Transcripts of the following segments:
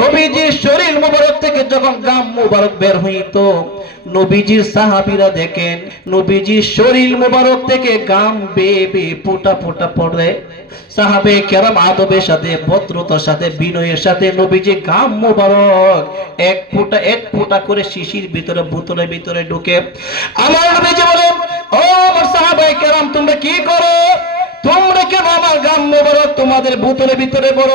নবীজির শরীর মুবারক থেকে যখন মুবারক বের হইতো, নবীজির সাহাবীরা দেখেন, নবীজির শরীর মুবারক থেকে গাম ফোঁটা ফোঁটা পড়ে। সাহাবে কেরাম আদবের সাথে, ভদ্রতার সাথে, বিনয়ের সাথে নবীজি গাম মুবারক এক এক করে শিশির ভিতরে, বোতলের ভিতরে ঢুকে। আমার নবীজি বলেন, ও আমার সাহাবে কেরাম, তোমরা কি করো? তোমরা কেন আমার গাম মোবারক তোমাদের বোতলের ভিতরে বড়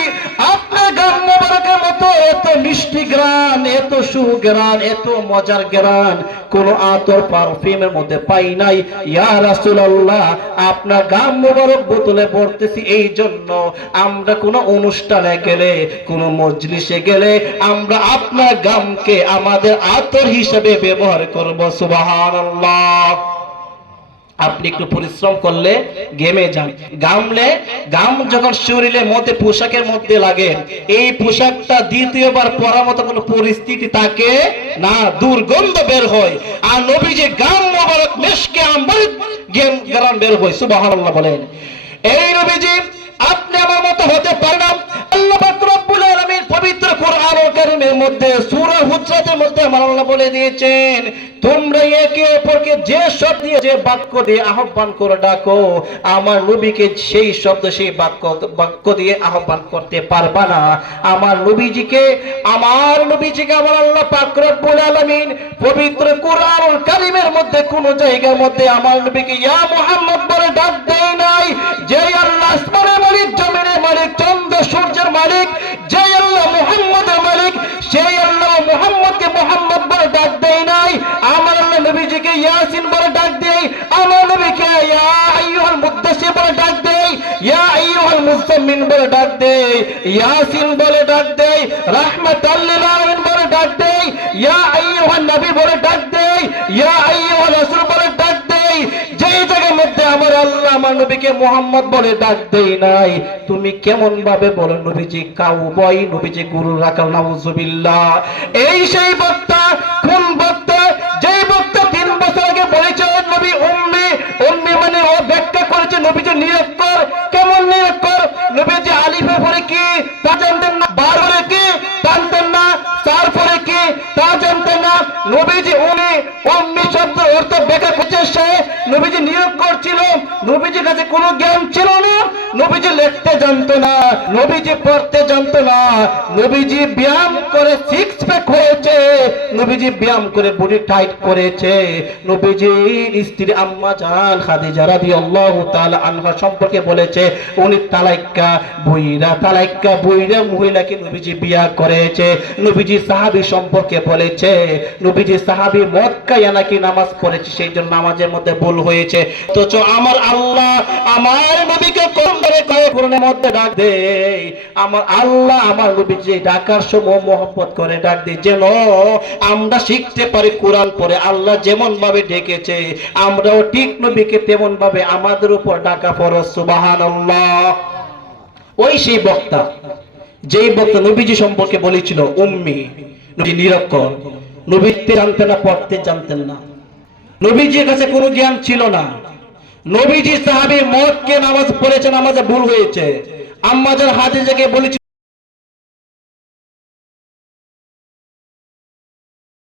এত মিষ্টি গ্রান, এত সুগ্রান, এত মজার গ্রান, কোন আতর পারফিউমের মধ্যে পাই নাই। ইয়া রাসূলুল্লাহ, আপনার গাম মোবারক বোতলে পড়তেছি এই জন্য আমরা কোন অনুষ্ঠানে গেলে, কোন মজলিসে গেলে আমরা আপনার গামকে আমাদের আতর হিসেবে ব্যবহার করব, সুবহানাল্লাহ। আপনি একটু পরিশ্রম করলে গেমে যান। গামলে গাম যখন শরীরের মধ্যে পোশাকের মধ্যে লাগে। এই পোশাকটা দ্বিতীয়বার পরার মতো কোনো পরিস্থিতি থাকে না, দুর্গন্ধ বের হয়। আর নবী যে গাম মোবারক, মেশকে আমার গেম গারান বের হয়, সুবহানাল্লাহ বলেন। এই নবীজি, আপনি আমার মতো হতে পারেন আল্লাহ পাক রব্বুল আলামিন পবিত্র কোরআনুল কারীমের মধ্যে হুজরাতের মধ্যে আমার বলে দিয়েছেন, তোমরা একে অপরকে যে শব্দ দিয়ে যে বাক্য দিয়ে আহ্বান করে ডাকো, আমার নবীকে সেই শব্দ, সেই বাক্য বাক্য দিয়ে আহ্বান করতে পারবা না। আমার নবীজিকে আমার নবীজিকে আমার আল্লাহ পাক রব্বুল আলামিন পবিত্র কোরআনুল কারীমের মধ্যে, কোন জায়গার মধ্যে আমার নবীকে, ইয়া মুহাম্মদ বলে ডাক দেয় নাই। যে আল্লাহ আসমানের মালিক, জমিনের মালিক চন্দ্র সূর্যের মালিক, যে নবীজিকে ইয়াসিন বলে ডাক দেয় আমার নবীকে ইয়া আইয়ুহাল বলে ডাক দেয় ইয়া আইয়ুহাল বলে ডাক দেয় ইয়াসিন বলে ডাক দেয় রাহমাতাল লিল আলামিন বলে ডাক দেয় ইয়া আইয়ুহান নবী বলে ডাক দেয় ইয়া রাসূল বলে ডাক দেয় যেই জায়গার মধ্যে আমার আল্লাহ আমার নবীকে মোহাম্মদ বলে ডাক দেই নাই, তুমি কেমন ভাবে বলো নবীজি কাউ নবীজি গুরু রাখাল নাউজুবিল্লাহ, এই সেই বক্তা কোন বক্তা উম্মি উম্মি মানে ও ব্যাখ্যা করেছে নবীজি নিরক্ষর কেমন নিরক্ষর নবীজি আলিফে পরে কি? তা জানতেন না। বার পরে কি? জানতেন না। চার পরে কি? তা জানতেন না। নবীজি উনি উম্মি শব্দ অর্থ ব্যাখ্যা করছে সে। নবীজি নিয়োগ করছিল। নবীজির কাছে কোনো জ্ঞান ছিল না। নবীজি লিখতে জানতো না নবীজি পড়তে জানতো না নবীজি ব্যায়াম করে সিক্স প্যাক হয়েছে, নবীজি ব্যায়াম করে বডি টাইট করেছে। নবীজির স্ত্রী আম্মা জান খাদিজা রাদিয়াল্লাহু তাআলা আনহা সম্পর্কে বলেছে, উনি তালাইক্কা বুইরা তালাইক্কা বুইরা মহিলাকে নবীজি বিয়া করেছে। নবীজি সাহাবী সম্পর্কে বলেছে, নবীজি সাহাবী মক্কায় নাকি নামাজ পড়েছে, সেই জন্য নামাজের মধ্যে ভুল হয়েছে। অথচ আমার আল্লাহ আমার কয়ে কোরআনের মধ্যে ডাক দে। আমার আল্লাহ আমার নবীজি ডাকার সময় মোহাম্মত করে ডাক দে। যেন আমরা শিখতে পারি কোরআন পড়ে। আল্লাহ যেমন ভাবে ডেকেছে, আমরাও ঠিক নবীকে তেমন ভাবে আমাদের উপর ডাকা ফরজ। সুবহানাল্লাহ। ওই সেই বক্তা, যেই বক্তা নবীজি সম্পর্কে বলেছিল, উম্মি, নবী নিরক্ষর। নবীতে জানতেন না পড়তে জানতেন না। নবীজির কাছে কোনো জ্ঞান ছিল না। নবীজি সাহাবী মদকে নামাজ পড়েছে নামাজে ভুল হয়েছে। আম্মাজার হাদিজাকে বলেছিল